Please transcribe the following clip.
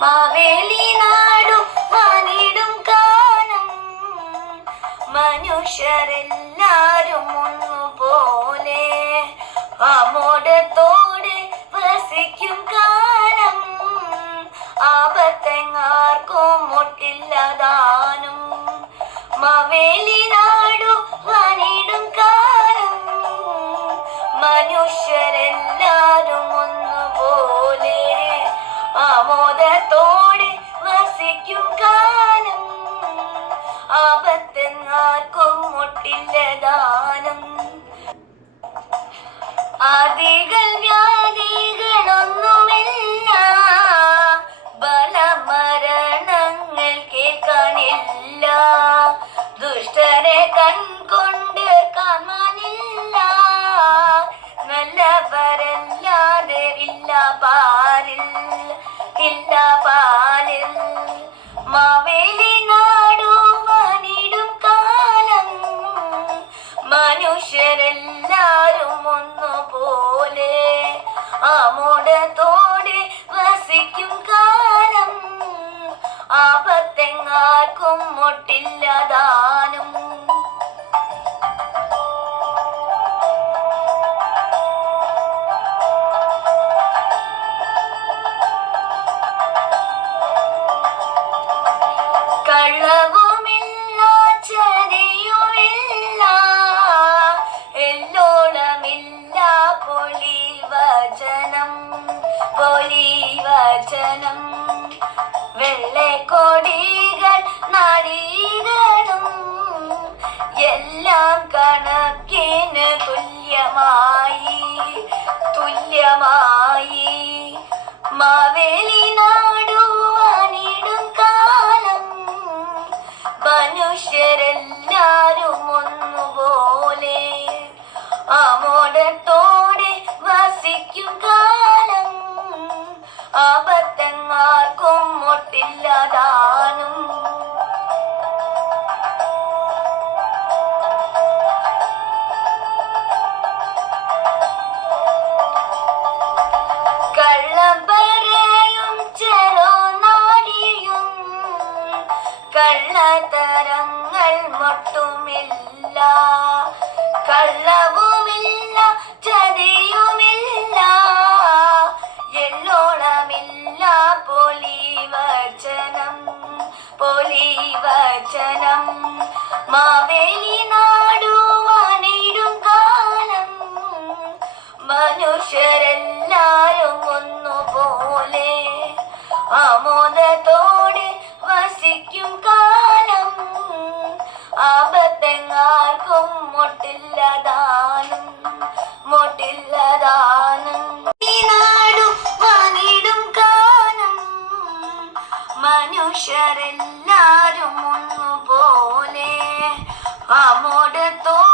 മാവേലി നാടു വാണിടും കാലം മനുഷ്യരെല്ലാരും ഒന്നുപോലെ ആമോദത്തോടെ വസിക്കും കാലം ആപത്തെങ്ങാർക്കും മുട്ടില്ലതാനും മാവേലി നാടു വാണിടും കാലം മനുഷ്യരെല്ലാരും ഒന്നുപോലെ ആമോദത്തോടെ വസിക്കും കാലം ആപത്തെങ്ങാർക്കും മുട്ടില്ലതാനും ആദികൾ വ്യാധികളൊന്നുമില്ല ബലമരണങ്ങൾ കേൾക്കാനില്ല ദുഷ്ടരെ കൺകൊണ്ട് കാണാനില്ല നല്ലവരല്ലാതെ ഇല്ല പാരിൽ ഇല്ല പാലിൽ മാവേലി നാടു വാണിടും കാലം മനുഷ്യരെല്ലാരും ഒന്നുപോലെ ആമോദത്തോടെ വസിക്കും കാലം ആപത്തെങ്ങാർക്കും മുട്ടില്ലതാനും കള്ളവുമില്ല ചതിയുമില്ല എല്ലോളമില്ല പൊലിവചനം വെള്ളക്കൊടികൾ നാടികളും എല്ലാം കണക്കിന് തുല്യമായി മാവേലി നാടു വാണിടും കാലം മനുഷ്യരെല്ലാരും ഒന്നുപോലെ ആമോദത്തോടെ വസിക്കും കാലം ആപത്തെങ്ങാർക്കും മുട്ടില്ലതാനും കള്ളം പറയും ചെറുനാടിയും കള്ളത്തരങ്ങൾ മൊട്ടുമില്ല കള്ളവുമില്ല ചതിയുമില്ല എല്ലോളമില്ല പൊലിവചനം മാവേലി നാടു വാണിടും കാലം മനുഷ്യരെല്ലാരും ഒന്നുപോലെ ആമോദത്തോടെ വസിക്കും കാലം ആപത്തെങ്ങാർക്കും മുട്ടില്ലതാനും നാടു വാണിടും കാലം മനുഷ്യരെല്ലാരും ഒന്നുപോലെ ആമോദത്തോടെ